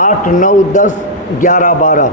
8, 9, 10, 11, 12।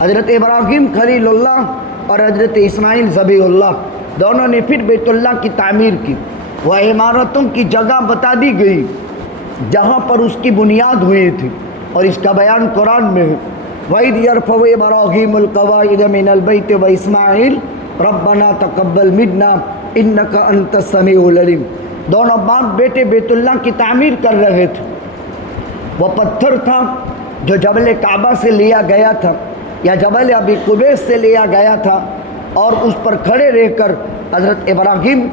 حضرت ابراہیم خلیل اللہ اور حضرت اسماعیل ذبیح اللہ دونوں نے پھر بیت اللہ کی تعمیر کی. وہ عمارتوں کی جگہ بتا دی گئی جہاں پر اس کی بنیاد ہوئی تھی، اور اس کا بیان قرآن میں ہے. وَإِذْ يَرْفَعُ إِبْرَاهِيمُ الْقَوَاعِدَ مِنَ الْبَيْتِ وَإِسْمَاعِيلُ رَبَّنَا تَقَبَّلْ مِنَّا إِنَّكَ أَنْتَ السَّمِيعُ الْعَلِيمُ. دونوں باپ بیٹے بیت اللہ کی تعمیر کر رہے تھے. وہ پتھر تھا جو جبل کعبہ سے لیا گیا تھا یا جبل ابی قبیس سے لیا گیا تھا، اور اس پر کھڑے رہ کر حضرت ابراہیم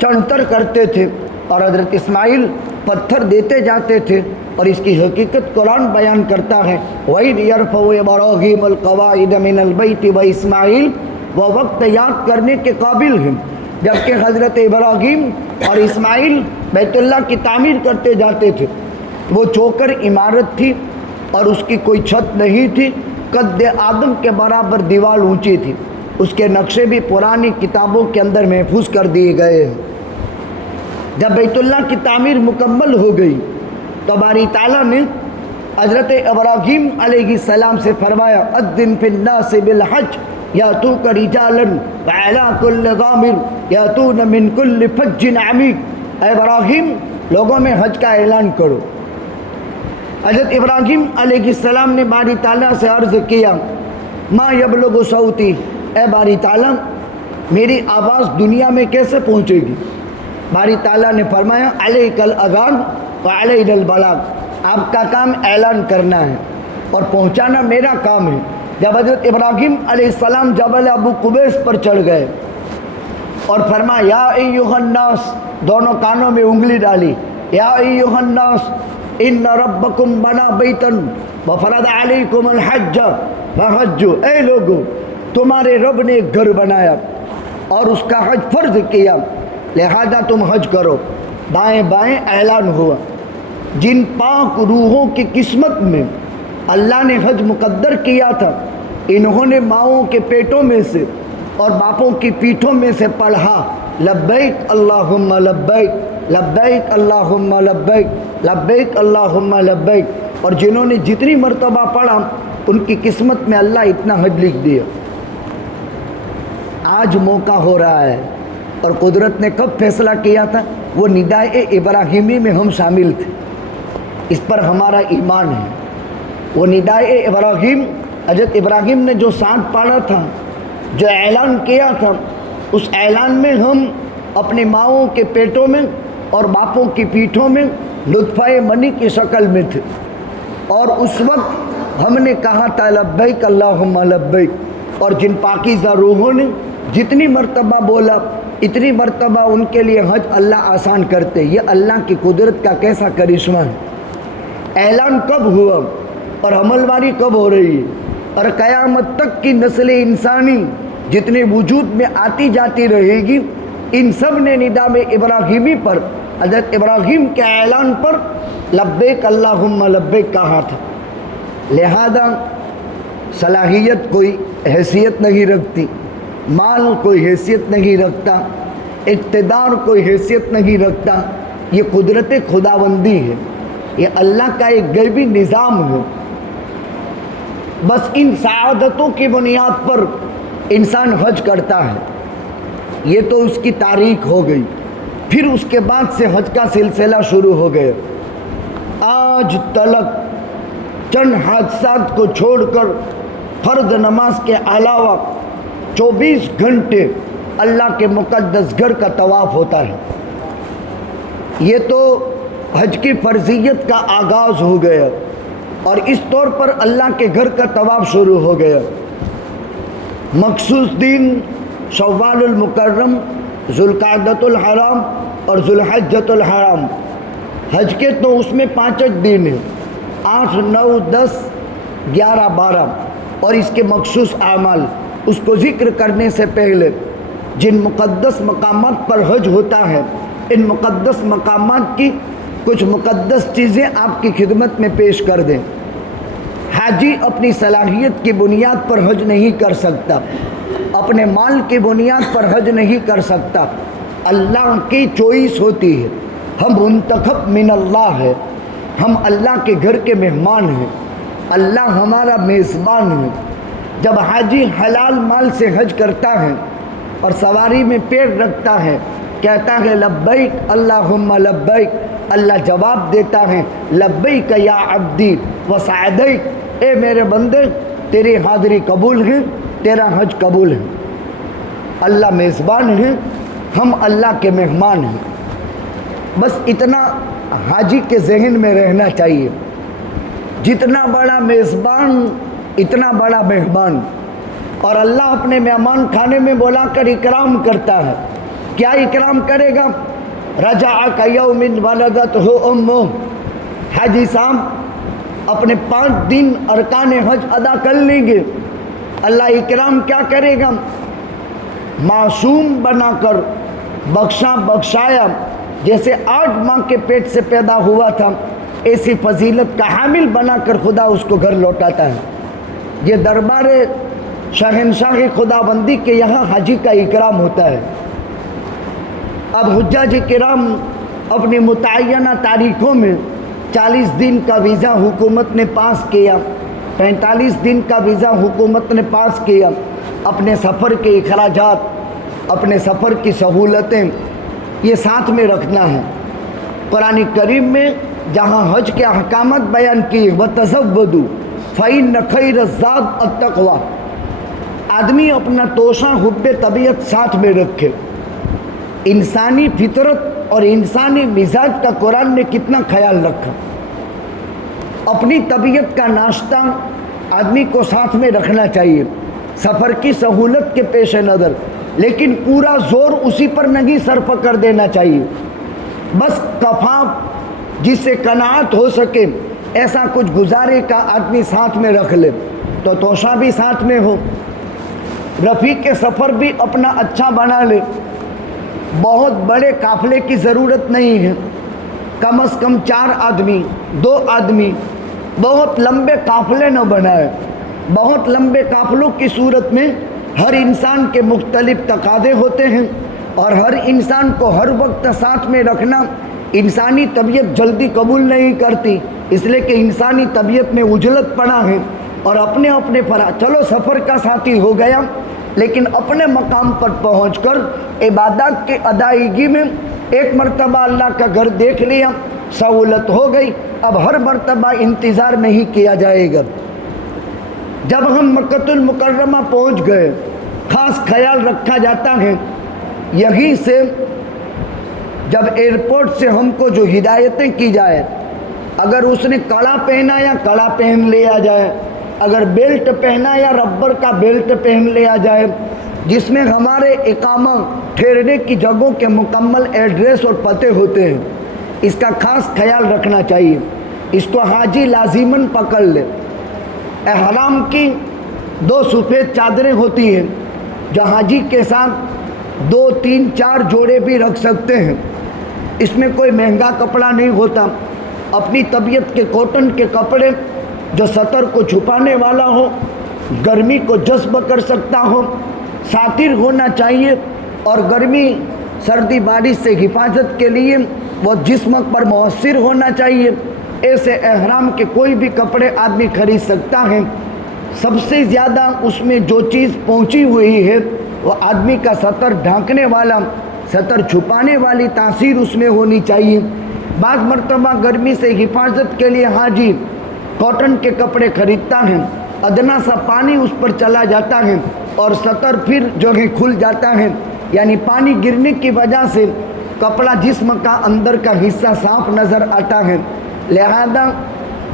چڑھتر کرتے تھے اور حضرت اسماعیل پتھر دیتے جاتے تھے. اور اس کی حقیقت قرآن بیان کرتا ہے. وَإِذْ يَرْفَعُ إِبْرَاهِيمُ الْقَوَاعِدَ مِنَ الْبَيْتِ وَإِسْمَاعِيلُ. وہ وقت یاد کرنے کے قابل ہیں جبکہ حضرت ابراہیم اور اسماعیل بیت اللہ کی تعمیر کرتے جاتے تھے. وہ چوکر عمارت تھی اور اس کی کوئی چھت نہیں تھی. قد آدم کے برابر دیوار اونچی تھی. اس کے نقشے بھی پرانی کتابوں کے اندر محفوظ کر دیے گئے ہیں. جب بیت اللہ کی تعمیر مکمل ہو گئی تو باری تعالیٰ نے حضرت ابراہیم علیہ السلام سے فرمایا اذن فی الناس بالحج یاتوک رجالا وعلی کل ضامر یاتون من کل فج عمیق. اے ابراہیم لوگوں میں حج کا اعلان کرو. حضرت ابراہیم علیہ السلام نے باری تعالیٰ سے عرض کیا ما یبلغ صوتی، اے باری تعالیٰ میری آواز دنیا میں کیسے پہنچے گی؟ باری تعالیٰ نے فرمایا علیک الاذان وعلینا البلاغ. آپ کا کام اعلان کرنا ہے اور پہنچانا میرا کام ہے. جب حضرت ابراہیم علیہ السلام جبل ابو قبیس پر چڑھ گئے اور فرمایا یا ایھا الناس، دونوں کانوں میں انگلی ڈالی، یا ایھا الناس ان ربکم بنا بیتا وفرض علیکم الحج فحجوا. اے لوگو تمہارے رب نے ایک گھر بنایا اور اس کا حج فرض کیا، لہذا تم حج کرو. دائیں بائیں اعلان ہوا. جن پاک روحوں کی قسمت میں اللہ نے حج مقدر کیا تھا انہوں نے ماؤں کے پیٹوں میں سے اور باپوں کی پیٹھوں میں سے پڑھا لبیک اللہم لبیک لبیک اللہم لبیک لبیک اللہم لبیک. اور جنہوں نے جتنی مرتبہ پڑھا ان کی قسمت میں اللہ اتنا حج لکھ دیا. آج موقع ہو رہا ہے. اور قدرت نے کب فیصلہ کیا تھا؟ وہ ندائے ابراہیمی میں ہم شامل تھے. اس پر ہمارا ایمان ہے. وہ ندائے ابراہیم، حضرت ابراہیم نے جو سانپ پاڑا تھا، جو اعلان کیا تھا، اس اعلان میں ہم اپنی ماؤں کے پیٹوں میں اور باپوں کی پیٹھوں میں نطفہ منی کی شکل میں تھے. اور اس وقت ہم نے کہا تھا لبیک اللہم لبیک. اور جن پاکیزہ روحوں نے جتنی مرتبہ بولا اتنی مرتبہ ان کے لیے حج اللہ آسان کرتے. یہ اللہ کی قدرت کا کیسا کرشمہ ہے. اعلان کب ہوا اور عمل واری کب ہو رہی ہے. اور قیامت تک کی نسل انسانی جتنے وجود میں آتی جاتی رہے گی، ان سب نے ندا میں ابراہیمی پر، حضرت ابراہیم کے اعلان پر لبیک اللہم لبیک کہا تھا. لہذا صلاحیت کوئی حیثیت نہیں رکھتی، مال کوئی حیثیت نہیں رکھتا، اقتدار کوئی حیثیت نہیں رکھتا. یہ قدرت خداوندی ہے، یہ اللہ کا ایک غیبی نظام ہے. بس ان سعادتوں کی بنیاد پر انسان حج کرتا ہے. یہ تو اس کی تاریخ ہو گئی. پھر اس کے بعد سے حج کا سلسلہ شروع ہو گیا. آج تلک چند حادثات کو چھوڑ کر فرض نماز کے علاوہ 24 گھنٹے اللہ کے مقدس گھر کا طواف ہوتا ہے. یہ تو حج کی فرضیت کا آغاز ہو گیا اور اس طور پر اللہ کے گھر کا طواف شروع ہو گیا. مخصوص دن شوال المکرم، ذوالقعدۃ الحرام اور ذوالحجۃ الحرام. حج کے تو اس میں 5 دن ہیں، 8، 9، 10، 11، 12 اور اس کے مخصوص اعمال. اس کو ذکر کرنے سے پہلے جن مقدس مقامات پر حج ہوتا ہے، ان مقدس مقامات کی کچھ مقدس چیزیں آپ کی خدمت میں پیش کر دیں. حاجی اپنی صلاحیت کی بنیاد پر حج نہیں کر سکتا، اپنے مال کی بنیاد پر حج نہیں کر سکتا. اللہ کی چوائس ہوتی ہے. ہم منتخب من اللہ ہے، ہم اللہ کے گھر کے مہمان ہیں، اللہ ہمارا میزبان ہے. جب حاجی حلال مال سے حج کرتا ہے اور سواری میں پیر رکھتا ہے، کہتا ہے لبیک اللہم لبیک، اللہ جواب دیتا ہے لبیک یا عبدی وسعدیک، اے میرے بندے تیری حاضری قبول ہے، تیرا حج قبول ہے۔ اللہ میزبان ہے، ہم اللہ کے مہمان ہیں۔ بس اتنا حاجی کے ذہن میں رہنا چاہیے، جتنا بڑا میزبان اتنا بڑا مہمان، اور اللہ اپنے مہمان خانے میں بلا کر اکرام کرتا ہے۔ کیا اکرام کرے گا؟ رجع کیوم ولدتہ امہ، حاجی صاحب اپنے 5 دن ارکان حج ادا کر لیں گے، اللہ اکرام کیا کرے گا؟ معصوم بنا کر بخشا بخشایا، جیسے 8 ماہ کے پیٹ سے پیدا ہوا تھا، ایسی فضیلت کا حامل بنا کر خدا اس کو گھر لوٹاتا ہے۔ یہ دربار شہنشاہ خدا بندی کے یہاں حاجی کا اکرام ہوتا ہے۔ اب حجاج کرام اپنی متعینہ تاریخوں میں 40 دن کا ویزا حکومت نے پاس کیا، 45 دن کا ویزا حکومت نے پاس کیا، اپنے سفر کے اخراجات، اپنے سفر کی سہولتیں یہ ساتھ میں رکھنا ہے۔ قرآن کریم میں جہاں حج کے احکامات بیان کی، وَتَزَوَّدُوا فَإِنَّ خَيْرَ الزَّادِ التَّقْوَىٰ، آدمی اپنا توشہ حب طبیعت ساتھ میں رکھے۔ انسانی فطرت اور انسانی مزاج کا قرآن نے کتنا خیال رکھا۔ اپنی طبیعت کا ناشتہ آدمی کو ساتھ میں رکھنا چاہیے سفر کی سہولت کے پیش نظر، لیکن پورا زور اسی پر نہیں صرف کر دینا چاہیے۔ بس کفاف جس سے قناعت ہو سکے ایسا کچھ گزارے کا آدمی ساتھ میں رکھ لے تو توشہ بھی ساتھ میں ہو، رفیق سفر بھی اپنا اچھا بنا لے۔ بہت بڑے قافلے کی ضرورت نہیں ہے، کم از کم 4 آدمی 2 آدمی، بہت لمبے قافلے نہ بنائے۔ بہت لمبے قافلوں کی صورت میں ہر انسان کے مختلف تقاضے ہوتے ہیں، اور ہر انسان کو ہر وقت ساتھ میں رکھنا انسانی طبیعت جلدی قبول نہیں کرتی، اس لیے کہ انسانی طبیعت میں عجلت پڑا ہے، اور اپنے اپنے چلو سفر کا ساتھی ہو گیا، لیکن اپنے مقام پر پہنچ کر عبادات کی ادائیگی میں ایک مرتبہ اللہ کا گھر دیکھ لیا، سہولت ہو گئی، اب ہر مرتبہ انتظار نہیں کیا جائے گا۔ جب ہم مکہ المکرمہ پہنچ گئے، خاص خیال رکھا جاتا ہے یہیں سے جب ایئرپورٹ سے ہم کو جو ہدایتیں کی جائے، اگر اس نے کڑا پہنا یا کڑا پہن لیا جائے، اگر بیلٹ پہنا یا ربر کا بیلٹ پہن لیا جائے، جس میں ہمارے اقامہ ٹھہرنے کی جگہوں کے مکمل ایڈریس اور پتے ہوتے ہیں، اس کا خاص خیال رکھنا چاہیے۔ اس کو حاجی لازماً پکڑ لے۔ احرام کی 2 سفید چادریں ہوتی ہیں جو حاجی کے ساتھ 2 3 4 جوڑے بھی رکھ سکتے ہیں، اس میں کوئی مہنگا کپڑا نہیں ہوتا، اپنی طبیعت کے کاٹن کے کپڑے جو سطر کو چھپانے والا ہو، گرمی کو جذب کر سکتا ہو، ساتر ہونا چاہیے، اور گرمی سردی بارش سے حفاظت کے لیے وہ جسم پر مؤثر ہونا چاہیے۔ ایسے احرام کے کوئی بھی کپڑے آدمی خرید سکتا ہے۔ سب سے زیادہ اس میں جو چیز پہنچی ہوئی ہے وہ آدمی کا سطر ڈھانکنے والا، سطر چھپانے والی تاثیر اس میں ہونی چاہیے۔ بعض مرتبہ گرمی سے حفاظت کے لیے حاجی کاٹن کے کپڑے خریدتا ہے، ادنا سا پانی اس پر چلا جاتا ہے اور سطر پھر جو ہے کھل جاتا ہے، یعنی پانی گرنے کی وجہ سے کپڑا جسم کا اندر کا حصہ صاف نظر آتا ہے۔ لہذا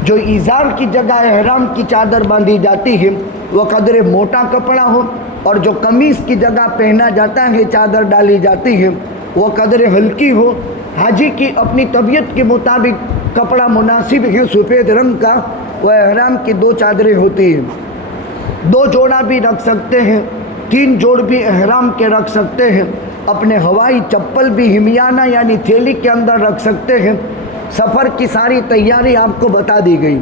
جو ازار کی جگہ احرام کی چادر باندھی جاتی ہے وہ قدر موٹا کپڑا ہو، اور جو قمیص کی جگہ پہنا جاتا ہے چادر ڈالی جاتی ہے وہ قدر ہلکی ہو۔ حاجی کی اپنی طبیعت کے مطابق کپڑا مناسب ہے سفید رنگ کا، وہ احرام کی 2 چادریں ہوتی ہیں، 2 جوڑا بھی رکھ سکتے ہیں، 3 جوڑ بھی احرام کے رکھ سکتے ہیں، اپنے ہوائی چپل بھی ہمیانہ یعنی تھیلی کے اندر رکھ سکتے ہیں۔ سفر کی ساری تیاری آپ کو بتا دی گئی۔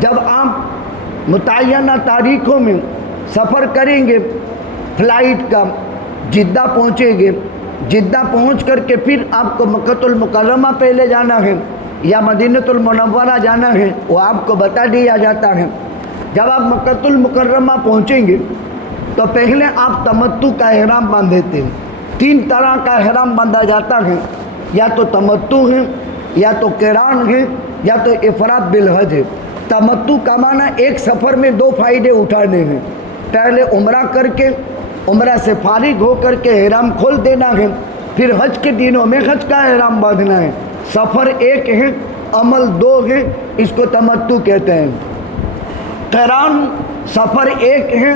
جب آپ متعینہ تاریخوں میں سفر کریں گے فلائٹ کا، جدہ پہنچیں گے، جدہ پہنچ کر کے پھر آپ کو مکہ المکرمہ پہلے جانا ہے یا مدینہ المنورہ جانا ہے، وہ آپ کو بتا دیا جاتا ہے۔ جب آپ مکۃ المکرمہ پہنچیں گے تو پہلے آپ تمتع کا احرام باندھتے ہیں. 3 طرح کا احرام باندھا جاتا ہے، یا تو تمتع ہے، یا تو قران ہے، یا تو افراد بالحج ہے. تمتع کا معنی ایک سفر میں 2 فائدے اٹھانے ہیں. پہلے عمرہ کر کے عمرہ سے فارغ ہو کر کے احرام کھول دینا ہے، پھر حج کے دنوں میں حج کا احرام باندھنا ہے. سفر ایک ہے، عمل 2 ہے، اس کو تمتع کہتے ہیں. قران سفر ایک ہے،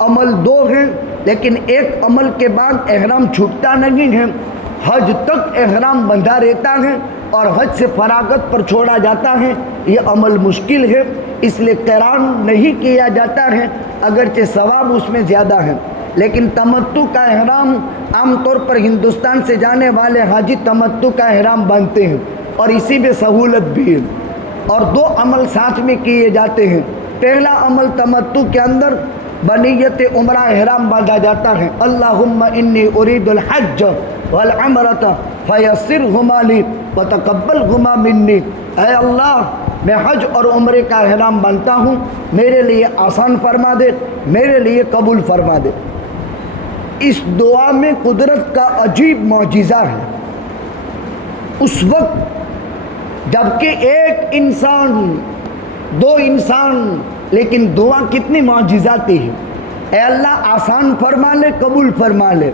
عمل 2 ہے، لیکن ایک عمل کے بعد احرام چھوٹتا نہیں ہے، حج تک احرام بندھا رہتا ہے اور حج سے فراغت پر چھوڑا جاتا ہے. یہ عمل مشکل ہے، اس لیے قران نہیں کیا جاتا ہے، اگرچہ ثواب اس میں زیادہ ہے. لیکن تمتع کا احرام عام طور پر ہندوستان سے جانے والے حاجی تمتع کا احرام باندھتے ہیں، اور اسی میں سہولت بھی ہے. اور 2 عمل ساتھ میں کیے جاتے ہیں. پہلا عمل تمتع کے اندر بنیت عمرہ احرام باندھا جاتا ہے. اللہم انی ارید الحج والعمرۃ فیسرہما لی وتقبلہما منی. اے اللہ، میں حج اور عمرے کا احرام باندھتا ہوں، میرے لیے آسان فرما دے، میرے لیے قبول فرما دے. اس دعا میں قدرت کا عجیب معجزہ ہے. اس وقت جبکہ ایک انسان 2 انسان، لیکن دعا کتنی معجزاتی ہے. اے اللہ آسان فرما لے، قبول فرما لے.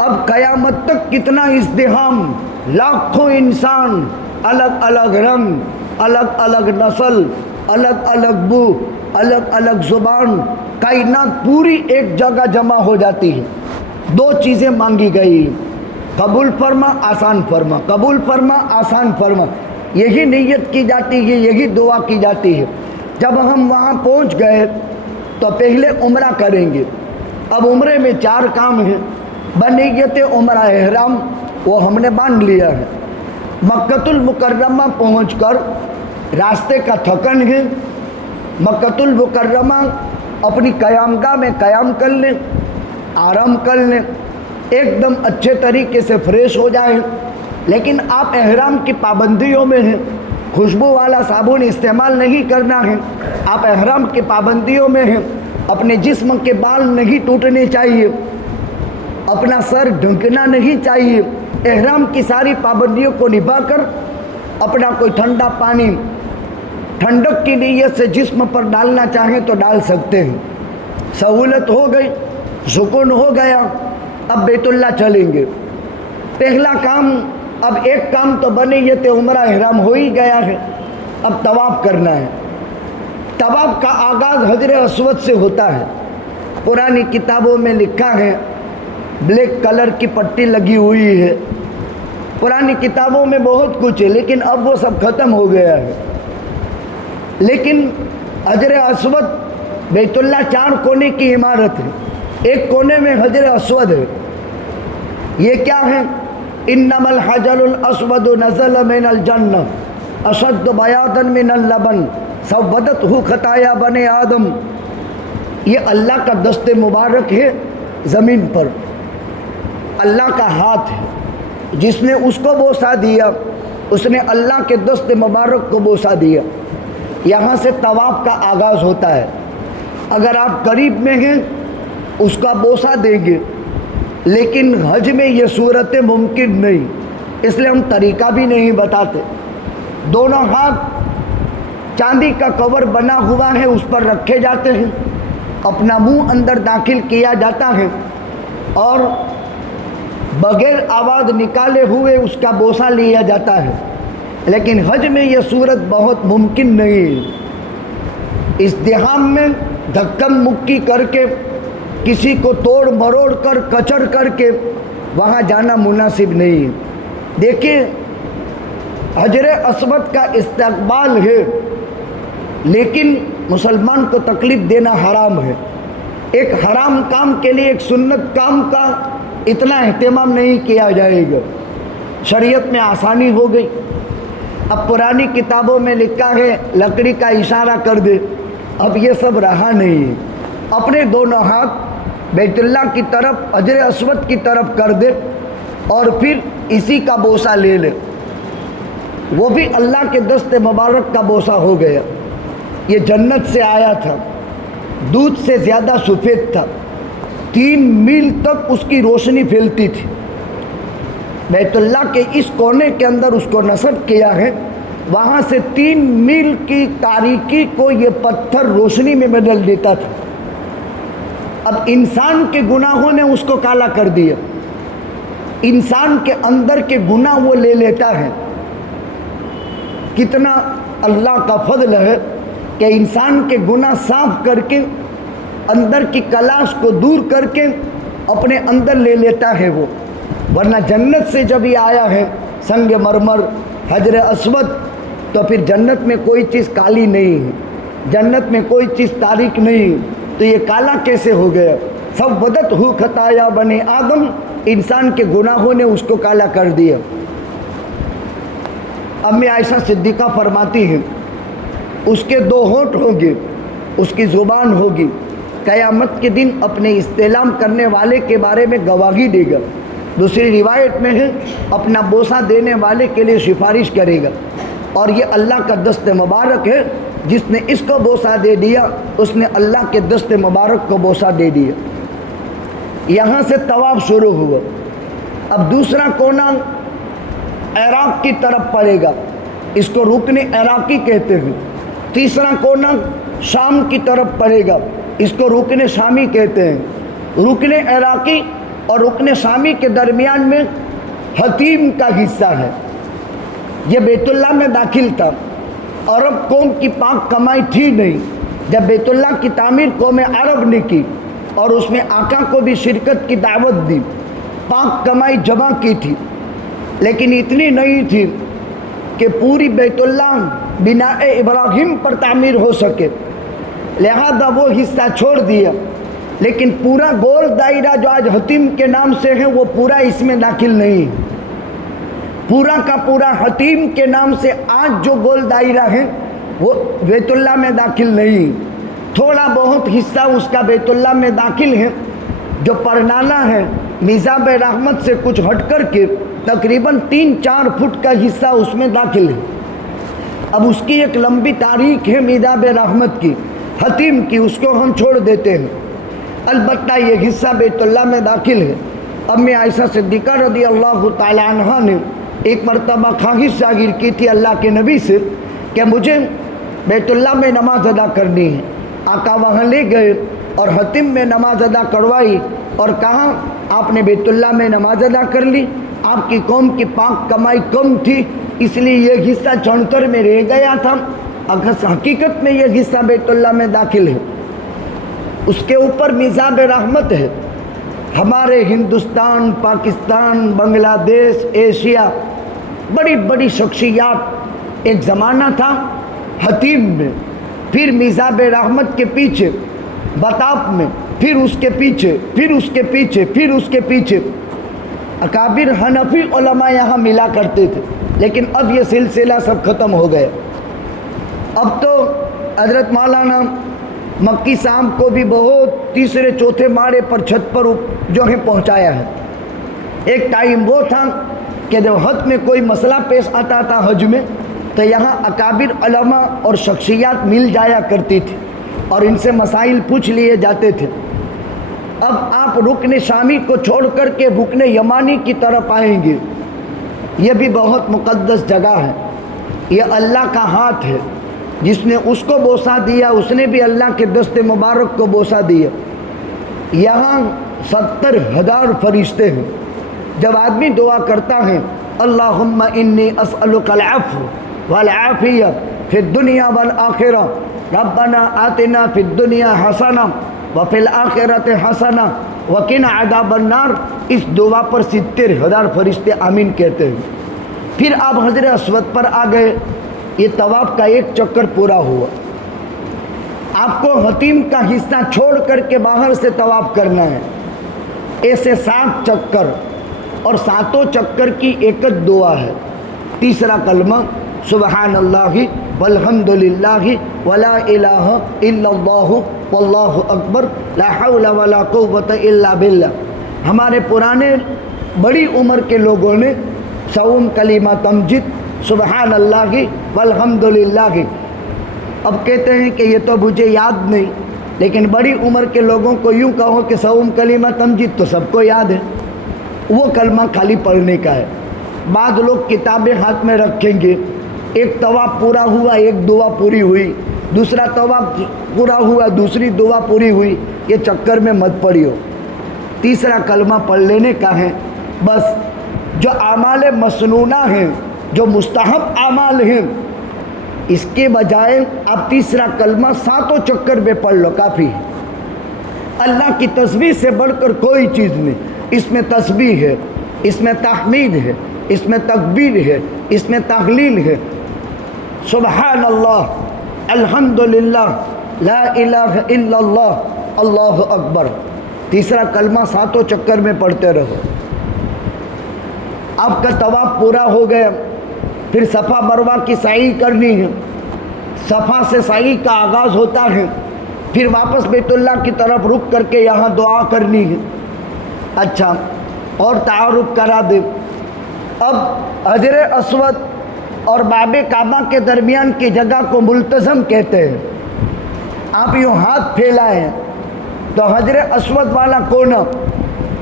اب قیامت تک کتنا ازدحام، لاکھوں انسان، الگ الگ رنگ، الگ الگ نسل، الگ الگ بو، الگ الگ زبان، کائنات پوری ایک جگہ جمع ہو جاتی ہے. 2 چیزیں مانگی گئی، قبول فرما، آسان فرما، قبول فرما، آسان فرما. یہی نیت کی جاتی ہے، یہی دعا کی جاتی ہے. جب ہم وہاں پہنچ گئے تو پہلے عمرہ کریں گے. اب عمرے میں 4 کام ہیں. بنیت عمرہ احرام وہ ہم نے باندھ لیا ہے. مکۃ المکرمہ پہنچ کر راستے کا تھکن ہے، مکۃ المکرمہ اپنی قیامگاہ میں قیام کر لیں، آرام کر لیں، ایک دم اچھے طریقے سے فریش ہو جائیں. لیکن آپ احرام کی پابندیوں میں ہیں. خوشبو والا صابن استعمال نہیں کرنا ہے. آپ احرام کی پابندیوں میں ہیں. اپنے جسم کے بال نہیں ٹوٹنے چاہیے، اپنا سر ڈھنکنا نہیں چاہیے. احرام کی ساری پابندیوں کو نبھا کر اپنا کوئی ٹھنڈا پانی ٹھنڈک کی نیت سے جسم پر ڈالنا چاہیں تو ڈال سکتے ہیں. سہولت ہو گئی، سکون ہو گیا. اب بیت اللہ چلیں گے. پہلا کام، اب ایک کام تو بنیت عمرہ احرام ہو ہی گیا ہے، اب طواف کرنا ہے. طواف کا آغاز حجر اسود سے ہوتا ہے. پرانی کتابوں میں لکھا ہے، بلیک کلر کی پٹی لگی ہوئی ہے. پرانی کتابوں میں بہت کچھ ہے، لیکن اب وہ سب ختم ہو گیا ہے. لیکن حجر اسود بیت اللہ 4 کونے کی عمارت ہے. ایک کونے میں حجر اسود ہے. یہ کیا ہے؟ انما الحجر الاسود نزل من الجنہ اشد بیاضا من اللبن سودته خطایا بنی آدم. یہ اللہ کا دست مبارک ہے زمین پر. اللہ کا ہاتھ ہے. جس نے اس کو بوسہ دیا، اس نے اللہ کے دست مبارک کو بوسہ دیا. یہاں سے طواف کا آغاز ہوتا ہے. اگر آپ قریب میں ہیں اس کا بوسہ دیں گے، لیکن حج میں یہ صورت ممکن نہیں، اس لیے ہم طریقہ بھی نہیں بتاتے. دونوں ہاتھ چاندی کا کور بنا ہوا ہے، اس پر رکھے جاتے ہیں. اپنا منہ اندر داخل کیا جاتا ہے اور بغیر آواز نکالے ہوئے اس کا بوسہ لیا جاتا ہے. لیکن حج میں یہ صورت بہت ممکن نہیں ہے. ازدحام میں دھکم مکی کر کے، کسی کو توڑ مروڑ کر کچڑ کر کے وہاں جانا مناسب نہیں ہے. دیکھیں، حجر اسود کا استقبال ہے، لیکن مسلمان کو تکلیف دینا حرام ہے. ایک حرام کام کے لیے ایک سنت کام کا اتنا اہتمام نہیں کیا جائے گا. شریعت میں آسانی ہو گئی. اب پرانی کتابوں میں لکھا ہے لکڑی کا اشارہ کر دے، اب یہ سب رہا نہیں ہے. اپنے دونوں ہاتھ بیت اللہ کی طرف، حجر اسود کی طرف کر دے اور پھر اسی کا بوسہ لے لے. وہ بھی اللہ کے دست مبارک کا بوسہ ہو گیا. یہ جنت سے آیا تھا، دودھ سے زیادہ سفید تھا، 3 میل تک اس کی روشنی پھیلتی تھی۔ بیت اللہ کے اس کونے کے اندر اس کو نصب کیا ہے، وہاں سے 3 میل کی تاریکی کو یہ پتھر روشنی میں بدل دیتا تھا۔ اب انسان کے گناہوں نے اس کو کالا کر دیا، انسان کے اندر کے گناہ وہ لے لیتا ہے۔ کتنا اللہ کا فضل ہے کہ انسان کے گناہ صاف کر کے، اندر کی کلاش کو دور کر کے اپنے اندر لے لیتا ہے وہ۔ ورنہ جنت سے جب یہ آیا ہے سنگ مرمر حجر اسود، تو پھر جنت میں کوئی چیز کالی نہیں ہے، جنت میں کوئی چیز تاریک نہیں، تو یہ کالا کیسے ہو گیا؟ فَوَّدَتْهُ خَطَايَا بَنِي آدم، انسان کے گناہوں نے اس کو کالا کر دیا۔ امی عائشہ صدیقہ فرماتی ہیں اس کے 2 ہونٹ ہوں گے، اس کی زبان ہوگی، قیامت کے دن اپنے استعلام کرنے والے کے بارے میں گواہی دے گا۔ دوسری روایت میں ہے اپنا بوسہ دینے والے کے لیے سفارش کرے گا، اور یہ اللہ کا دست مبارک ہے، جس نے اس کو بوسہ دے دیا اس نے اللہ کے دست مبارک کو بوسہ دے دیا۔ یہاں سے طواف شروع ہوا۔ اب دوسرا کونا عراق کی طرف پڑے گا، اس کو رکن عراقی کہتے ہیں۔ تیسرا کونا شام کی طرف پڑے گا، اس کو رکن شامی کہتے ہیں۔ رکن عراقی اور رکن شامی کے درمیان میں حتیم کا حصہ ہے۔ یہ بیت اللہ میں داخل تھا، عرب قوم کی پاک کمائی تھی نہیں۔ جب بیت اللہ کی تعمیر قوم عرب نے کی اور اس میں آقا کو بھی شرکت کی دعوت دی، پاک کمائی جمع کی تھی، لیکن اتنی نہیں تھی کہ پوری بیت اللہ بناء ابراہیم پر تعمیر ہو سکے، لہذا وہ حصہ چھوڑ دیا۔ لیکن پورا گول دائرہ جو آج حتیم کے نام سے ہے وہ پورا اس میں داخل نہیں، پورا کا پورا حتیم کے نام سے آج جو گول دائرہ ہے وہ بیت اللہ میں داخل نہیں۔ تھوڑا بہت حصہ اس کا بیت اللہ میں داخل ہے، جو پرنالہ ہے میزاب رحمت سے کچھ ہٹ کر کے تقریباً 3-4 فٹ کا حصہ اس میں داخل ہے۔ اب اس کی ایک لمبی تاریخ ہے میزاب رحمت کی، حتیم کی، اس کو ہم چھوڑ دیتے ہیں۔ البتہ یہ حصہ بیت اللہ میں داخل ہے۔ امی عائشہ صدیقہ رضی اللہ تعالیٰ عنہ نے ایک مرتبہ خواہش ظاہر کی تھی اللہ کے نبی سے کہ مجھے بیت اللہ میں نماز ادا کرنی ہے۔ آقا وہاں لے گئے اور حتیم میں نماز ادا کروائی اور کہا آپ نے بیت اللہ میں نماز ادا کر لی، آپ کی قوم کی پاک کمائی کم تھی اس لیے یہ حصہ چونتر میں رہ گیا تھا، حقیقت میں یہ حصہ بیت اللہ میں داخل ہے۔ اس کے اوپر میزاب رحمت ہے۔ ہمارے ہندوستان، پاکستان، بنگلہ دیش، ایشیا، بڑی بڑی شخصیات، ایک زمانہ تھا حتیم میں، پھر میزاب رحمت کے پیچھے بطاپ میں، پھر اس کے پیچھے، پھر اس کے پیچھے، پھر اس کے پیچھے اکابر حنفی علماء یہاں ملا کرتے تھے، لیکن اب یہ سلسلہ سب ختم ہو گیا۔ اب تو حضرت مولانا مکی صاحب کو بھی بہت تیسرے چوتھے مارے پر چھت پر جو ہے پہنچایا ہے۔ ایک ٹائم وہ تھا کہ جب حج میں کوئی مسئلہ پیش آتا تھا حج میں، تو یہاں اکابر علماء اور شخصیات مل جایا کرتی تھی اور ان سے مسائل پوچھ لیے جاتے تھے۔ اب آپ رکن شامی کو چھوڑ کر کے رکن یمانی کی طرف آئیں گے، یہ بھی بہت مقدس جگہ ہے، یہ اللہ کا ہاتھ ہے، جس نے اس کو بوسہ دیا اس نے بھی اللہ کے دست مبارک کو بوسہ دیا۔ یہاں 70,000 فرشتے ہیں۔ جب آدمی دعا کرتا ہے اللہم انی اسألک العفو والعافیہ فی الدنیا والآخرہ، ربنا آتنا فی الدنیا حسنہ وفی الآخرۃ حسنہ وقنا عذاب النار، اس دعا پر 70,000 فرشتے آمین کہتے ہیں۔ پھر آپ حجر اسود پر آ گئے، یہ طواف کا ایک چکر پورا ہوا۔ آپ کو حتیم کا حصہ چھوڑ کر کے باہر سے طواف کرنا ہے، ایسے 7 چکر، اور 7 چکر کی ایک دعا ہے۔ تیسرا کلمہ سبحان اللہ والحمد للہ ولا الہ الا اللہ واللہ اکبر لا حول ولا قوت الا باللہ۔ ہمارے پرانے بڑی عمر کے لوگوں نے سوم کلمہ تمجید سبحان اللہ والحمد للہ اب کہتے ہیں کہ یہ تو مجھے یاد نہیں، لیکن بڑی عمر کے لوگوں کو یوں کہو کہ سوم کلمہ تمجید تو سب کو یاد ہے، وہ کلمہ خالی پڑھنے کا ہے۔ بعض لوگ کتابیں ہاتھ میں رکھیں گے، ایک طواف پورا ہوا ایک دعا پوری ہوئی، دوسرا طواف پورا ہوا دوسری دعا پوری ہوئی، یہ چکر میں مت پڑیو۔ تیسرا کلمہ پڑھ لینے کا ہے بس۔ جو اعمال مسنونہ ہیں، جو مستحب اعمال ہیں، اس کے بجائے آپ تیسرا کلمہ ساتوں چکر میں پڑھ لو، کافی ہے۔ اللہ کی تسبیح سے بڑھ کر کوئی چیز نہیں۔ اس میں تسبیح ہے، اس میں تحمید ہے، اس میں تکبیر ہے، اس میں تحلیل ہے، سبحان اللہ، الحمدللہ، لا الہ الا اللہ، اللہ اکبر۔ تیسرا کلمہ ساتوں چکر میں پڑھتے رہو۔ آپ کا طواف پورا ہو گیا، پھر صفا مروہ کی سعی کرنی ہے۔ صفا سے سعی کا آغاز ہوتا ہے، پھر واپس بیت اللہ کی طرف رک کر کے یہاں دعا کرنی ہے۔ اچھا، اور تعارف کرا دے، اب حجر اسود اور باب کعبہ کے درمیان کی جگہ کو ملتزم کہتے ہیں۔ آپ یوں ہاتھ پھیلائیں تو حجر اسود والا کونا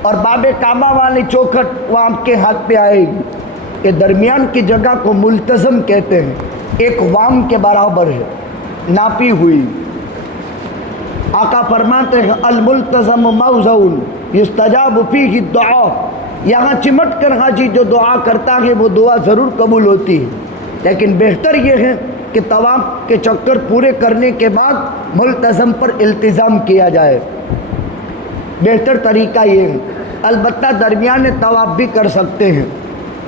اور باب کعبہ والی چوکھٹ وہ آپ کے ہاتھ پہ آئے گی۔ یہ درمیان کی جگہ کو ملتزم کہتے ہیں، ایک وام کے برابر ہے، ناپی ہوئی۔ آقا فرماتے ہیں الملتزم موضع یستجاب فیہ الدعاء، یہاں چمٹ کر حاجی جو دعا کرتا ہے وہ دعا ضرور قبول ہوتی ہے، لیکن بہتر یہ ہے کہ طواف کے چکر پورے کرنے کے بعد ملتزم پر التزام کیا جائے، بہتر طریقہ یہ ہے۔ البتہ درمیان طواف بھی کر سکتے ہیں،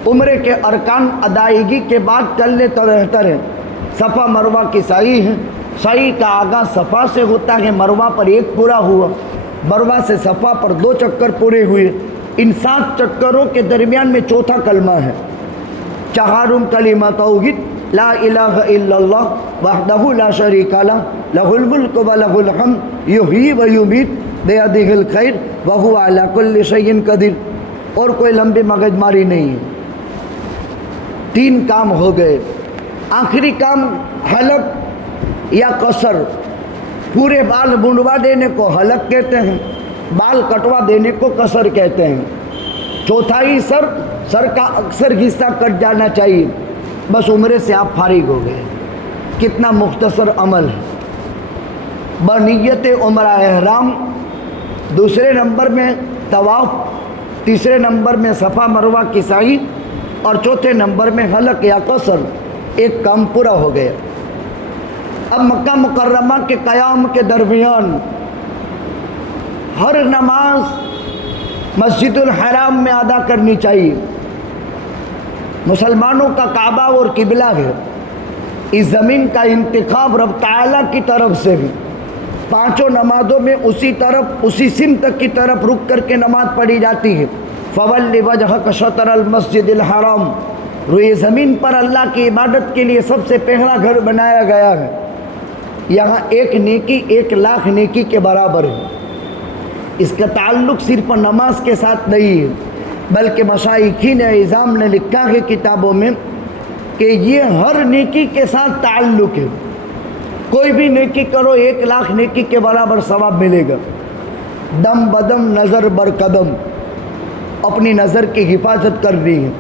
عمرے کے ارکان ادائیگی کے بعد کر لے تو بہتر ہے۔ صفا مروہ کی سعی ہے، سعی کا آغاز صفا سے ہوتا ہے، مروہ پر ایک پورا ہوا، مروہ سے صفا پر 2 چکر پورے ہوئے۔ ان 7 چکروں کے درمیان میں چوتھا کلمہ ہے، چہارم کلمہ توحید، لا الہ الا اللہ وحدہ لا شریک لہ، لہ الملک و لہ الحمد یحیی و یمیت بیدہ الخیر وہو علی کل شیء قدیر۔ اور کوئی لمبی مغز ماری نہیں ہے۔ 3 کام ہو گئے۔ آخری کام حلق یا قصر، پورے بال منڈوا دینے کو حلق کہتے ہیں، بال کٹوا دینے کو قصر کہتے ہیں۔ چوتھائی سر کا اکثر حصہ کٹ جانا چاہیے، بس عمرے سے آپ فارغ ہو گئے۔ کتنا مختصر عمل ہے۔ بنیت عمرہ احرام، دوسرے نمبر میں طواف، تیسرے نمبر میں صفا مروہ کی سعی اور چوتھے نمبر میں حلق یا قصر، ایک کام پورا ہو گیا۔ اب مکہ مکرمہ کے قیام کے درمیان ہر نماز مسجد الحرام میں ادا کرنی چاہیے۔ مسلمانوں کا کعبہ اور قبلہ ہے، اس زمین کا انتخاب رب تعالیٰ کی طرف سے ہے۔ 5 نمازوں میں اسی طرف، اسی سمت کی طرف رک کر کے نماز پڑھی جاتی ہے۔ فَوَلِّ وَجْهَكَ شَطْرَ الْمَسْجِدِ الْحَرَامِ، روئے زمین پر اللہ کی عبادت کے لیے سب سے پہلا گھر بنایا گیا ہے۔ یہاں ایک نیکی 1,00,000 نیکی کے برابر ہے۔ اس کا تعلق صرف نماز کے ساتھ نہیں ہے، بلکہ مشائخین اعظام نے لکھا ہے کتابوں میں کہ یہ ہر نیکی کے ساتھ تعلق ہے۔ کوئی بھی نیکی کرو 1,00,000 نیکی کے برابر ثواب ملے گا۔ دم بدم نظر بر قدم، اپنی نظر کی حفاظت کرنی ہے،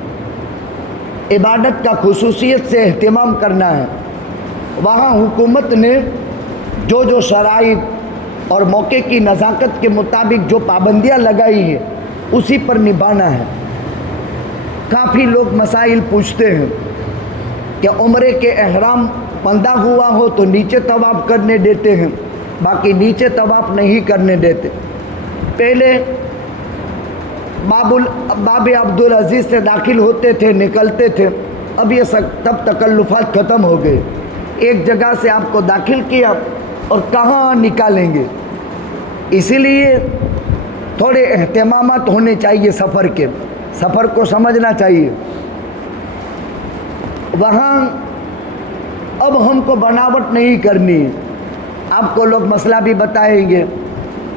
عبادت کا خصوصیت سے اہتمام کرنا ہے۔ وہاں حکومت نے جو شرائط اور موقع کی نزاکت کے مطابق جو پابندیاں لگائی ہیں اسی پر نبھانا ہے۔ کافی لوگ مسائل پوچھتے ہیں کہ عمرے کے احرام بندہ ہوا ہو تو نیچے طواف کرنے دیتے ہیں، باقی نیچے طواف نہیں کرنے دیتے۔ پہلے باب عبدالعزیز سے داخل ہوتے تھے، نکلتے تھے، اب یہ تب تکلفات ختم ہو گئے۔ ایک جگہ سے آپ کو داخل کیا اور کہاں نکالیں گے، اسی لیے تھوڑے اہتمامات ہونے چاہیے سفر کے، سفر کو سمجھنا چاہیے۔ وہاں اب ہم کو بناوٹ نہیں کرنی ہے۔ آپ کو لوگ مسئلہ بھی بتائیں گے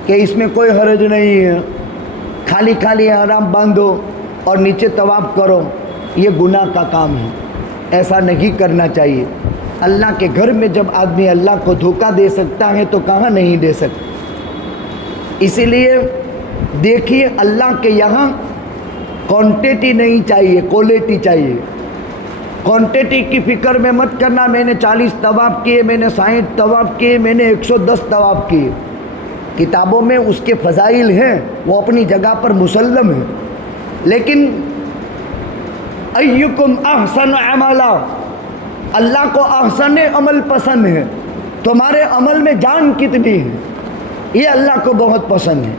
کہ اس میں کوئی حرج نہیں ہے، خالی خالی احرام باندھو اور نیچے طواف کرو، یہ گناہ کا کام ہے، ایسا نہیں کرنا چاہیے۔ اللہ کے گھر میں جب آدمی اللہ کو دھوکہ دے سکتا ہے تو کہاں نہیں دے سکتا. اسی لیے دیکھیے اللہ کے یہاں کوانٹٹی نہیں چاہیے، کوالٹی چاہیے. کوانٹٹی کی فکر میں مت کرنا میں نے 40 طواف کیے، میں نے 60 طواف کیے، میں نے 110 طواف کیے. کتابوں میں اس کے فضائل ہیں، وہ اپنی جگہ پر مسلم ہیں، لیکن ایکم احسن عملا، اللہ کو احسن عمل پسند ہے. تمہارے عمل میں جان کتنی ہے یہ اللہ کو بہت پسند ہے.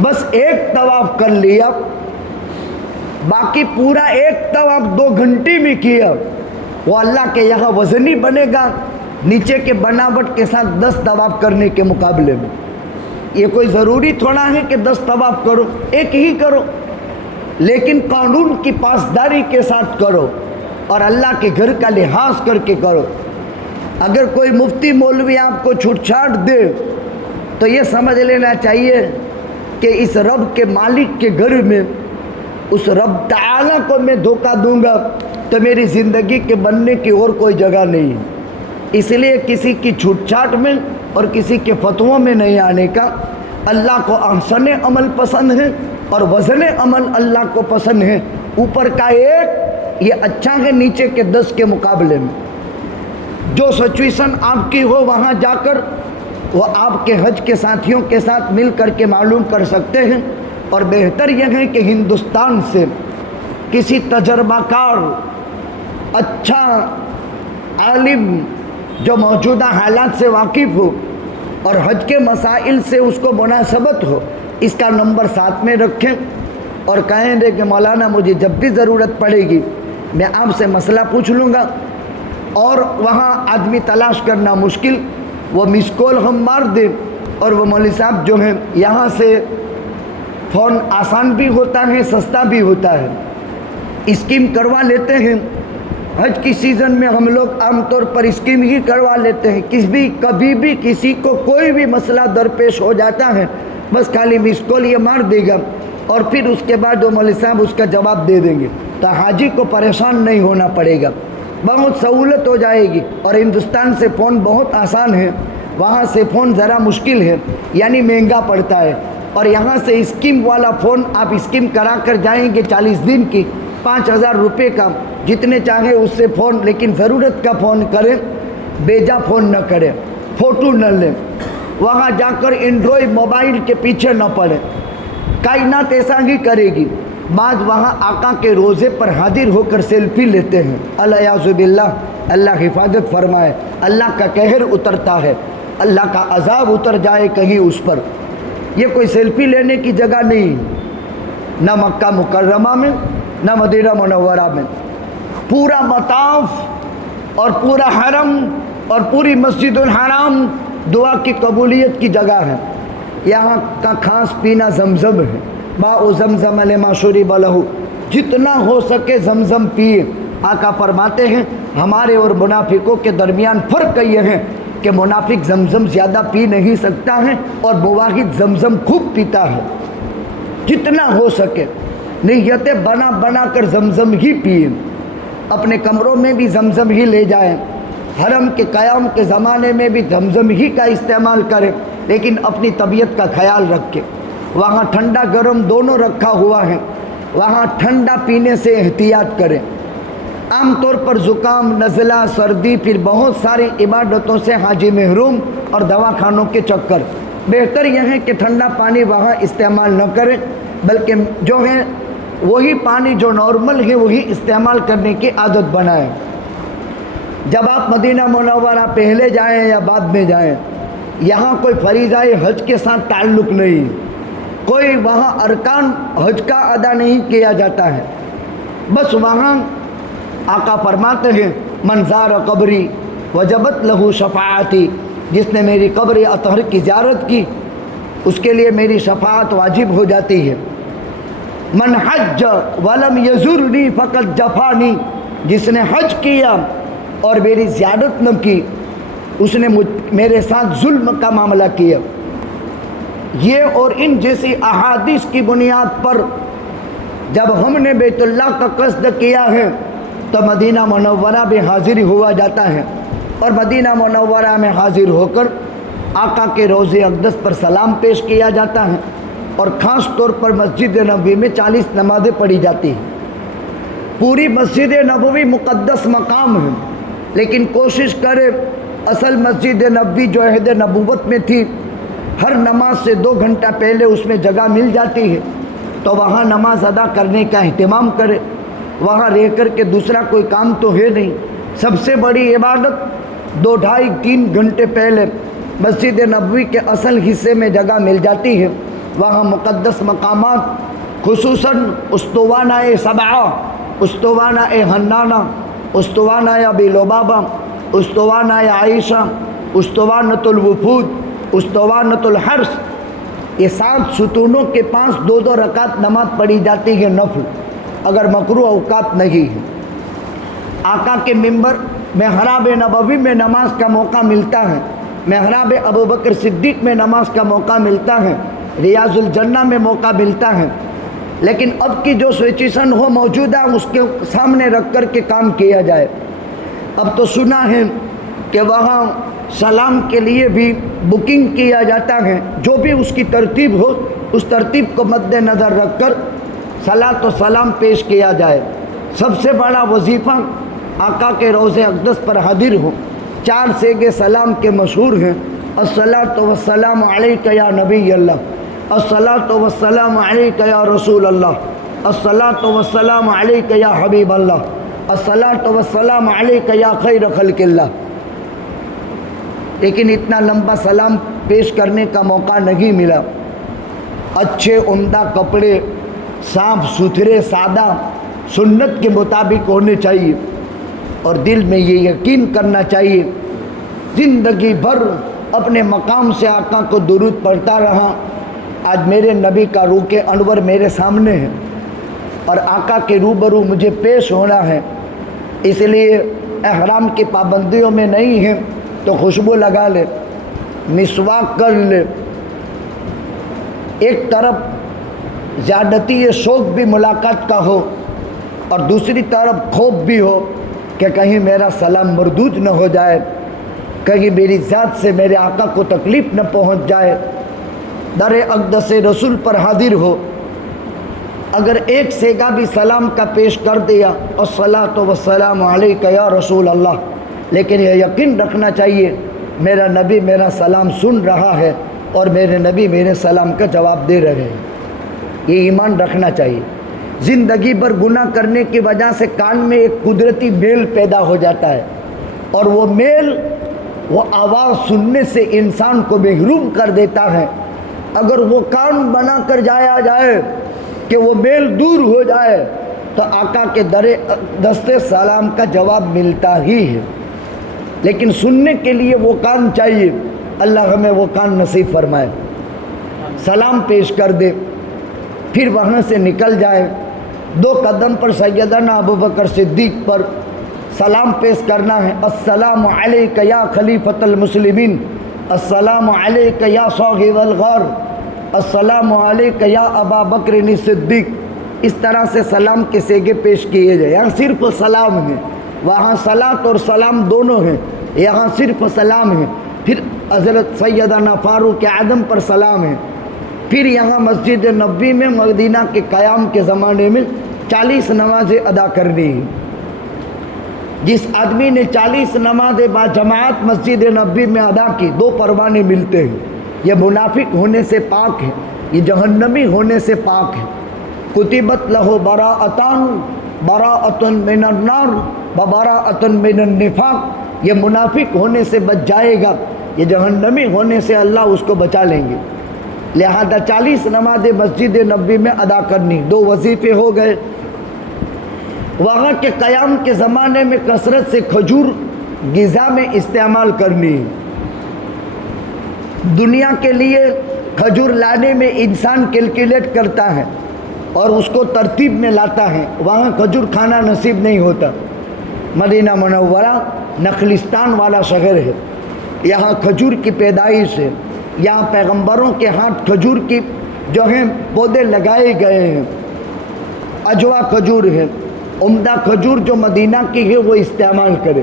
بس ایک طواف کر لیا، باقی پورا ایک طواف 2 گھنٹے میں کیا، وہ اللہ کے یہاں وزنی بنے گا نیچے کے بناوٹ کے ساتھ 10 طواف کرنے کے مقابلے میں. یہ کوئی ضروری تھوڑا ہے کہ 10 طواف کرو، ایک ہی کرو، لیکن قانون کی پاسداری کے ساتھ کرو اور اللہ کے گھر کا لحاظ کر کے کرو. اگر کوئی مفتی مولوی آپ کو چھوٹ چھاٹ دے تو یہ سمجھ لینا چاہیے کہ اس رب کے مالک کے گھر میں اس رب تعالیٰ کو میں دھوکہ دوں گا تو میری زندگی کے بننے کی اور کوئی جگہ نہیں. اس لیے کسی کی چھوٹ چھاٹ میں اور کسی کے فتووں میں نہیں آنے کا. اللہ کو احسن عمل پسند ہے اور وزن عمل اللہ کو پسند ہے. اوپر کا ایک یہ اچھا ہے نیچے کے 10 کے مقابلے میں. جو سچویشن آپ کی ہو وہاں جا کر وہ آپ کے حج کے ساتھیوں کے ساتھ مل کر کے معلوم کر سکتے ہیں. اور بہتر یہ ہے کہ ہندوستان سے کسی تجربہ کار اچھا عالم جو موجودہ حالات سے واقف ہو اور حج کے مسائل سے اس کو مناسبت ہو، اس کا نمبر ساتھ میں رکھیں اور کہیں دے کہ مولانا مجھے جب بھی ضرورت پڑے گی میں آپ سے مسئلہ پوچھ لوں گا. اور وہاں آدمی تلاش کرنا مشکل، وہ مس کال ہم مار دیں اور وہ مولوی صاحب جو ہیں یہاں سے فون آسان بھی ہوتا ہے، سستا بھی ہوتا ہے، اسکیم کروا لیتے ہیں. حج کی سیزن میں ہم لوگ عام طور پر اسکیم ہی کروا لیتے ہیں. کبھی بھی کسی کو کوئی بھی مسئلہ درپیش ہو جاتا ہے بس خالی مس کال یہ مار دے گا اور پھر اس کے بعد وہ مولوی صاحب اس کا جواب دے دیں گے تو حاجی کو پریشان نہیں ہونا پڑے گا، بہت سہولت ہو جائے گی. اور ہندوستان سے فون بہت آسان ہے، وہاں سے فون ذرا مشکل ہے، یعنی مہنگا پڑتا ہے. اور یہاں سے اسکیم والا فون آپ اسکیم کرا کر جائیں گے 40 دن کی 5,000 روپے کا، جتنے چاہیں اس سے فون، لیکن ضرورت کا فون کریں، بیجا فون نہ کریں، فوٹو نہ لیں. وہاں جا کر اینڈرائڈ موبائل کے پیچھے نہ پڑیں. کائنات ایسا ہی کرے گی. بعض وہاں آقا کے روزے پر حاضر ہو کر سیلفی لیتے ہیں، الیاذ باللہ، اللہ حفاظت فرمائے. اللہ کا قہر اترتا ہے، اللہ کا عذاب اتر جائے کہیں اس پر. یہ کوئی سیلفی لینے کی جگہ نہیں، نہ مکہ مکرمہ میں نہ مدینہ منورہ میں. پورا مطاف اور پورا حرم اور پوری مسجد الحرام دعا کی قبولیت کی جگہ ہے. یہاں کا خاص پینا زمزم ہے. ماء زمزم لما شرب لہ، جتنا ہو سکے زمزم پیے. آقا فرماتے ہیں ہمارے اور منافقوں کے درمیان فرق یہ ہے کہ منافق زمزم زیادہ پی نہیں سکتا ہے اور مواحد زمزم خوب پیتا ہے. جتنا ہو سکے نیتیں بنا بنا کر زمزم ہی پئیں. اپنے کمروں میں بھی زمزم ہی لے جائیں. حرم کے قیام کے زمانے میں بھی زمزم ہی کا استعمال کریں، لیکن اپنی طبیعت کا خیال رکھیں. وہاں ٹھنڈا گرم دونوں رکھا ہوا ہے، وہاں ٹھنڈا پینے سے احتیاط کریں. عام طور پر زکام، نزلہ، سردی، پھر بہت ساری عبادتوں سے حاجی محروم اور دواخانوں کے چکر. بہتر یہ ہے کہ ٹھنڈا پانی وہاں استعمال نہ کریں، بلکہ جو ہے وہی پانی جو نارمل ہے وہی استعمال کرنے کی عادت بنائیں. جب آپ مدینہ منورہ پہلے جائیں یا بعد میں جائیں، یہاں کوئی فریضہ حج کے ساتھ تعلق نہیں، کوئی وہاں ارکان حج کا ادا نہیں کیا جاتا ہے. بس وہاں آقا فرماتے ہیں من زار قبری وجبت لہ شفاعتی، جس نے میری قبر اطہر کی زیارت کی اس کے لیے میری شفاعت واجب ہو جاتی ہے. من حج ولم یزرنی فقد جفانی، جس نے حج کیا اور میری زیارت نہ کی اس نے میرے ساتھ ظلم کا معاملہ کیا. یہ اور ان جیسی احادیث کی بنیاد پر جب ہم نے بیت اللہ کا قصد کیا ہے تو مدینہ منورہ بھی حاضر ہوا جاتا ہے. اور مدینہ منورہ میں حاضر ہو کر آقا کے روضہ اقدس پر سلام پیش کیا جاتا ہے، اور خاص طور پر مسجد نبوی میں 40 نمازیں پڑھی جاتی ہیں۔ پوری مسجد نبوی مقدس مقام ہے، لیکن کوشش کرے اصل مسجد نبوی جو عہد نبوت میں تھی، ہر نماز سے 2 گھنٹہ پہلے اس میں جگہ مل جاتی ہے، تو وہاں نماز ادا کرنے کا اہتمام کرے۔ وہاں رہ کر کے دوسرا کوئی کام تو ہے نہیں، سب سے بڑی عبادت 2 ڈھائی 3 گھنٹے پہلے مسجد نبوی کے اصل حصے میں جگہ مل جاتی ہے۔ وہاں مقدس مقامات خصوصاً استوانہ سبعہ، استوانہ حنانہ، استوانہ ابی لبابہ، استوانہ عائشہ، استوانۃ الوفود، استوانۃ الحرس، یہ 7 ستونوں کے پاس 2 رکعت نماز پڑھی جاتی ہے نفل، اگر مکروہ اوقات نہیں ہے۔ آقا کے منبر محراب نبوی میں نماز کا موقع ملتا ہے، محراب ابوبکر صدیق میں نماز کا موقع ملتا ہے، ریاض الجنہ میں موقع ملتا ہے، لیکن اب کی جو سچویشن ہو موجودہ اس کے سامنے رکھ کر کے کام کیا جائے۔ اب تو سنا ہے کہ وہاں سلام کے لیے بھی بکنگ کیا جاتا ہے، جو بھی اس کی ترتیب ہو اس ترتیب کو مد نظر رکھ کر صلاۃ و سلام پیش کیا جائے۔ سب سے بڑا وظیفہ آقا کے روضہ اقدس پر حاضر ہو۔ 4 سیغے سلام کے مشہور ہیں، الصلاۃ والسلام علیک یا نبی اللہ، الصلاۃ والسلام علیک یا رسول اللہ، الصلاۃ والسلام علیک یا حبیب اللہ، الصلاۃ والسلام علیک یا خیر خلق اللہ۔ لیکن اتنا لمبا سلام پیش کرنے کا موقع نہیں ملا۔ اچھے عمدہ کپڑے، صاف ستھرے سادہ سنت کے مطابق ہونے چاہیے، اور دل میں یہ یقین کرنا چاہیے زندگی بھر اپنے مقام سے آقا کو درود پڑھتا رہا۔ آج میرے نبی کا روح انور میرے سامنے ہے اور آقا کے روبرو مجھے پیش ہونا ہے، اس لیے احرام کی پابندیوں میں نہیں ہے تو خوشبو لگا لے، مسواک کر لے۔ ایک طرف زیادتی شوق بھی ملاقات کا ہو، اور دوسری طرف خوف بھی ہو کہ کہیں میرا سلام مردود نہ ہو جائے، کہیں میری ذات سے میرے آقا کو تکلیف نہ پہنچ جائے۔ در اقدس رسول پر حاضر ہو، اگر ایک سیگا بھی سلام کا پیش کر دیا، الصلاۃ والسلام علیک یا رسول اللہ، لیکن یہ یقین رکھنا چاہیے میرا نبی میرا سلام سن رہا ہے اور میرے نبی میرے سلام کا جواب دے رہے ہیں، یہ ایمان رکھنا چاہیے۔ زندگی بھر گناہ کرنے کی وجہ سے کان میں ایک قدرتی میل پیدا ہو جاتا ہے، اور وہ میل، وہ آواز سننے سے انسان کو محروم کر دیتا ہے۔ اگر وہ کان بنا کر جایا جائے کہ وہ میل دور ہو جائے تو آقا کے دستے سلام کا جواب ملتا ہی ہے، لیکن سننے کے لیے وہ کان چاہیے۔ اللہ ہمیں وہ کان نصیب فرمائے۔ سلام پیش کر دے، پھر وہاں سے نکل جائے، 2 قدم پر سیدنا ابوبکر صدیق پر سلام پیش کرنا ہے، السلام علیک یا خلیفۃ المسلمین، السلام علیک یا صاحب الغار، السلام علیک یا ابا بکر صدیق۔ اس طرح سے سلام کے سیگے پیش کیے جائے۔ یہاں صرف سلام ہے، وہاں صلاۃ اور سلام دونوں ہیں، یہاں صرف سلام ہے۔ پھر حضرت سیدنا فاروق اعظم پر سلام ہے۔ پھر یہاں مسجد نبوی میں مدینہ کے قیام کے زمانے میں 40 نمازیں ادا کرنی ہیں۔ جس آدمی نے 40 نمازیں با جماعت مسجد نبوی میں ادا کی، 2 پروانے ملتے ہیں۔ یہ منافق ہونے سے پاک ہے، یہ جہنمی ہونے سے پاک ہے۔ کتبت لہ براءتان، براءۃ من النار و براءۃ من النفاق، یہ منافق ہونے سے بچ جائے گا، یہ جہنمی ہونے سے اللہ اس کو بچا لیں گے۔ لہذا 40 نمازیں مسجد نبوی میں ادا کرنی، 2 وظیفے ہو گئے۔ وہاں کے قیام کے زمانے میں کثرت سے کھجور غذا میں استعمال کرنی۔ دنیا کے لیے کھجور لانے میں انسان کیلکولیٹ کرتا ہے اور اس کو ترتیب میں لاتا ہے، وہاں کھجور کھانا نصیب نہیں ہوتا۔ مدینہ منورہ نخلستان والا شہر ہے، یہاں کھجور کی پیدائش ہے، یہاں پیغمبروں کے ہاتھ کھجور کی جو ہیں پودے لگائے گئے ہیں۔ اجوا کھجور ہے، عمدہ کھجور جو مدینہ کی ہے وہ استعمال کرے۔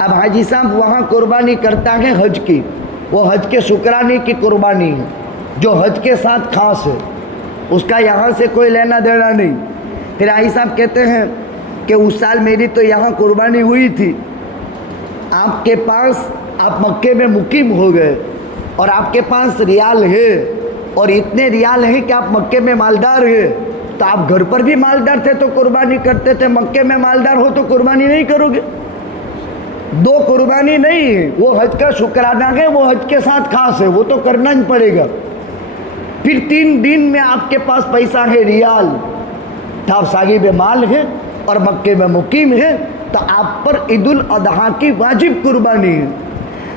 اب حاجی صاحب وہاں قربانی کرتا ہے حج کی، وہ حج کے شکرانے کی قربانی ہے جو حج کے ساتھ خاص ہے، اس کا یہاں سے کوئی لینا دینا نہیں۔ پھر حاجی صاحب کہتے ہیں کہ اس سال میری تو یہاں قربانی ہوئی تھی، آپ کے پاس آپ مکے میں مقیم ہو گئے اور آپ کے پاس ریال ہے اور اتنے ریال ہیں کہ آپ مکے میں مالدار ہیں، تو آپ گھر پر بھی مالدار تھے تو قربانی کرتے تھے، مکے میں مالدار ہو تو قربانی نہیں کرو گے؟ دو قربانی نہیں ہے، وہ حج کا شکرانہ ہے، وہ حج کے ساتھ خاص ہے، وہ تو کرنا ہی پڑے گا۔ پھر 3 دن میں آپ کے پاس پیسہ ہے ریال، تو آپ صاحب مال ہیں اور مکے میں مقیم ہیں، تو آپ پر عید الاضحیٰ کی واجب قربانی ہے۔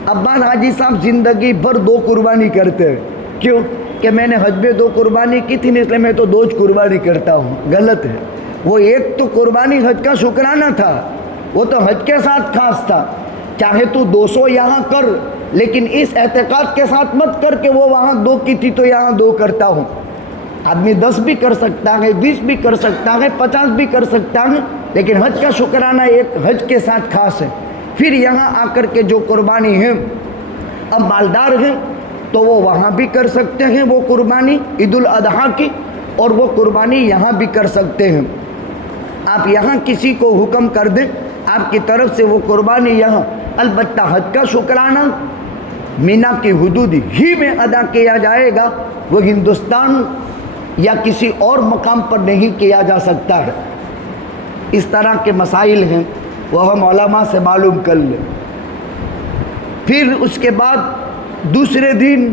اب بعض حاجی صاحب زندگی بھر 2 قربانی کرتے ہیں، کیوں کہ میں نے حج میں 2 قربانی کی تھی اس لیے میں تو 2 قربانی کرتا ہوں، غلط ہے۔ وہ ایک تو قربانی حج کا شکرانہ تھا، وہ تو حج کے ساتھ خاص تھا، چاہے تو 200 یہاں کر لیکن اس اعتقاد کے ساتھ مت کر کہ وہ وہاں 2 کی تھی تو یہاں 2 کرتا ہوں۔ آدمی 10 بھی کر سکتا ہے، 20 بھی کر سکتا ہے، 50 بھی کر سکتا ہے، لیکن حج کا شکرانہ ایک حج کے ساتھ خاص ہے۔ پھر یہاں آ کر کے جو قربانی ہے، اب مالدار ہیں تو وہ وہاں بھی کر سکتے ہیں وہ قربانی عید الاضحیٰ کی، اور وہ قربانی یہاں بھی کر سکتے ہیں۔ آپ یہاں کسی کو حکم کر دیں آپ کی طرف سے وہ قربانی یہاں، البتہ حج کا شکرانہ مینا کی حدود ہی میں ادا کیا جائے گا، وہ ہندوستان یا کسی اور مقام پر نہیں کیا جا سکتا ہے۔ اس طرح کے مسائل ہیں وہ ہم علماء سے معلوم کر لیں۔ پھر اس کے بعد دوسرے دن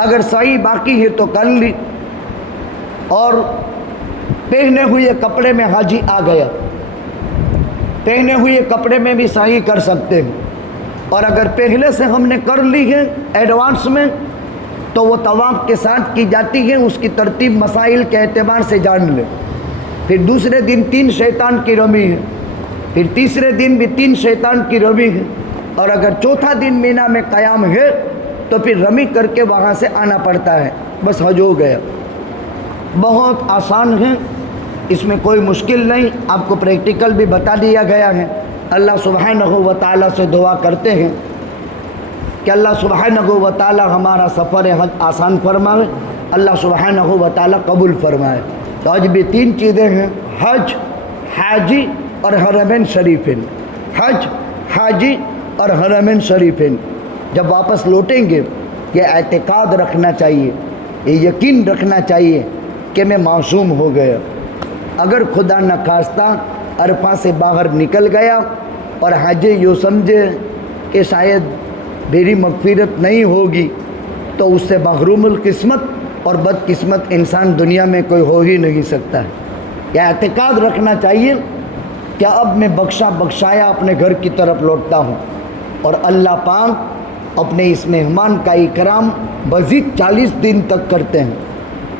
اگر صحیح باقی ہے تو کر لی، اور پہنے ہوئے کپڑے میں حاجی آ گیا، پہنے ہوئے کپڑے میں بھی صحیح کر سکتے ہیں، اور اگر پہلے سے ہم نے کر لی ہے ایڈوانس میں تو وہ طواف کے ساتھ کی جاتی ہے، اس کی ترتیب مسائل کے اعتبار سے جان لیں۔ پھر دوسرے دن 3 شیطان کی رمی ہے، پھر تیسرے دن بھی 3 شیطان کی رمی ہے، اور اگر چوتھا دن مینا میں قیام ہے تو پھر رمی کر کے وہاں سے آنا پڑتا ہے، بس حج ہو گیا۔ بہت آسان ہے، اس میں کوئی مشکل نہیں، آپ کو پریکٹیکل بھی بتا دیا گیا ہے۔ اللہ سبحانہ و تعالیٰ سے دعا کرتے ہیں کہ اللہ سبحانہ و تعالیٰ ہمارا سفر حج آسان فرمائے، اللہ سبحانہ و تعالیٰ قبول فرمائے۔ تو حج بھی 3 چیزیں ہیں، حج، حاجی اور حرمین شریفین۔ حج، حاجی اور حرمین شریفین۔ جب واپس لوٹیں گے یہ اعتقاد رکھنا چاہیے، یہ یقین رکھنا چاہیے کہ میں معصوم ہو گیا۔ اگر خدا نخواستہ عرفہ سے باہر نکل گیا اور حاجی یوں سمجھے کہ شاید میری مغفرت نہیں ہوگی، تو اس سے محروم القسمت اور بدقسمت انسان دنیا میں کوئی ہو ہی نہیں سکتا ہے۔ یہ اعتقاد رکھنا چاہیے کہ اب میں بخشا بخشایا اپنے گھر کی طرف لوٹتا ہوں، اور اللہ پاک اپنے اس مہمان کا اکرام مزید 40 دن تک کرتے ہیں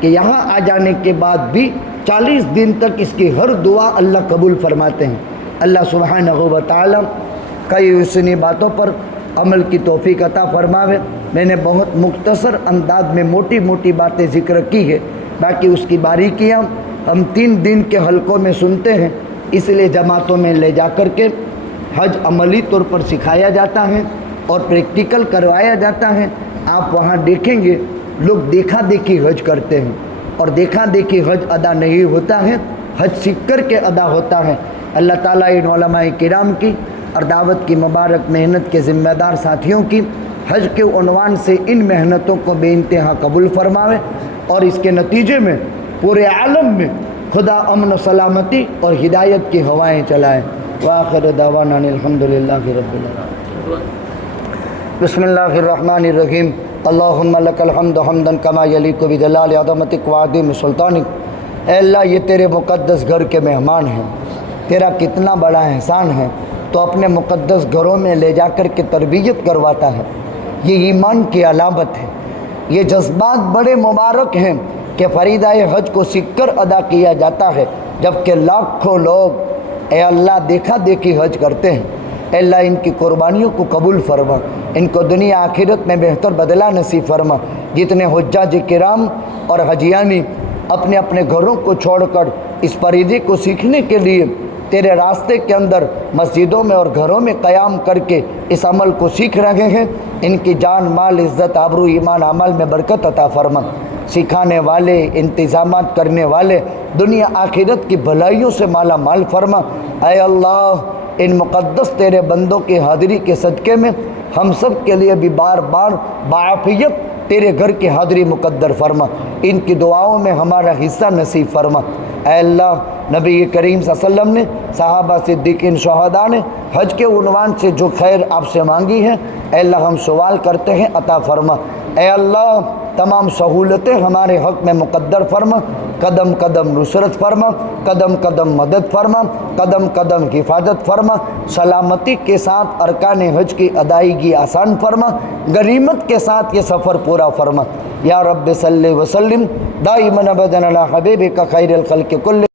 کہ یہاں آ جانے کے بعد بھی 40 دن تک اس کی ہر دعا اللہ قبول فرماتے ہیں۔ اللہ سبحانہ و تعالیٰ کئی حسنی باتوں پر عمل کی توفیق عطا فرماوے۔ میں نے بہت مختصر انداز میں موٹی موٹی باتیں ذکر کی ہے، باقی اس کی باریکیاں ہم 3 دن کے حلقوں میں سنتے ہیں، اس لیے جماعتوں میں لے جا کر کے حج عملی طور پر سکھایا جاتا ہے اور پریکٹیکل کروایا جاتا ہے۔ آپ وہاں دیکھیں گے لوگ دیکھا دیکھی حج کرتے ہیں، اور دیکھا دیکھی حج ادا نہیں ہوتا ہے، حج سیکھ کر کے ادا ہوتا ہے۔ اللہ تعالیٰ ان علماء کرام کی اور دعوت کی مبارک محنت کے ذمہ دار ساتھیوں کی حج کے عنوان سے ان محنتوں کو بے انتہا قبول فرماوے، اور اس کے نتیجے میں پورے عالم میں خدا امن و سلامتی اور ہدایت کی ہوائیں چلائے۔ وآخر دعوانا الحمدللہ رب العالمین۔ بسم اللہ الرحمن الرحیم۔ اللہم لک الحمد حمدا کما یلیق بجلال عظمتک وعظیم سلطانک۔ اے اللہ، یہ تیرے مقدس گھر کے مہمان ہیں، تیرا کتنا بڑا احسان ہے، تو اپنے مقدس گھروں میں لے جا کر کے تربیت کرواتا ہے۔ یہ ایمان کی علامت ہے، یہ جذبات بڑے مبارک ہیں کہ فریضہ حج کو سیکھ کر ادا کیا جاتا ہے، جبکہ لاکھوں لوگ اے اللہ دیکھا دیکھی حج کرتے ہیں۔ اے اللہ، ان کی قربانیوں کو قبول فرما، ان کو دنیا آخرت میں بہتر بدلہ نصیب فرما۔ جتنے حجاج کرام اور حجیانی اپنے اپنے گھروں کو چھوڑ کر اس فریضے کو سیکھنے کے لیے تیرے راستے کے اندر مسجدوں میں اور گھروں میں قیام کر کے اس عمل کو سیکھ رہے ہیں، ان کی جان، مال، عزت، آبرو، ایمان، عمل میں برکت عطا فرما۔ سکھانے والے، انتظامات کرنے والے، دنیا آخرت کی بھلائیوں سے مالا مال فرما۔ اے اللہ، ان مقدس تیرے بندوں کی حاضری کے صدقے میں ہم سب کے لیے بھی بار بار بعافیت تیرے گھر کی حاضری مقدر فرما، ان کی دعاؤں میں ہمارا حصہ نصیب فرما۔ اے اللہ، نبی کریم صلی اللہ علیہ وسلم نے، صحابہ، صدیقین، شہداء نے حج کے عنوان سے جو خیر آپ سے مانگی ہے، اے اللہ ہم سوال کرتے ہیں عطا فرما۔ اے اللہ، تمام سہولتیں ہمارے حق میں مقدر فرما، قدم قدم نصرت فرما، قدم قدم مدد فرما، قدم قدم حفاظت فرما، سلامتی کے ساتھ ارکان حج کی ادائیگی آسان فرما، غنیمت کے ساتھ یہ سفر پورا فرما۔ یا رب صلی وسلم دائما ابدا علی حبیبک خیر الخلق کل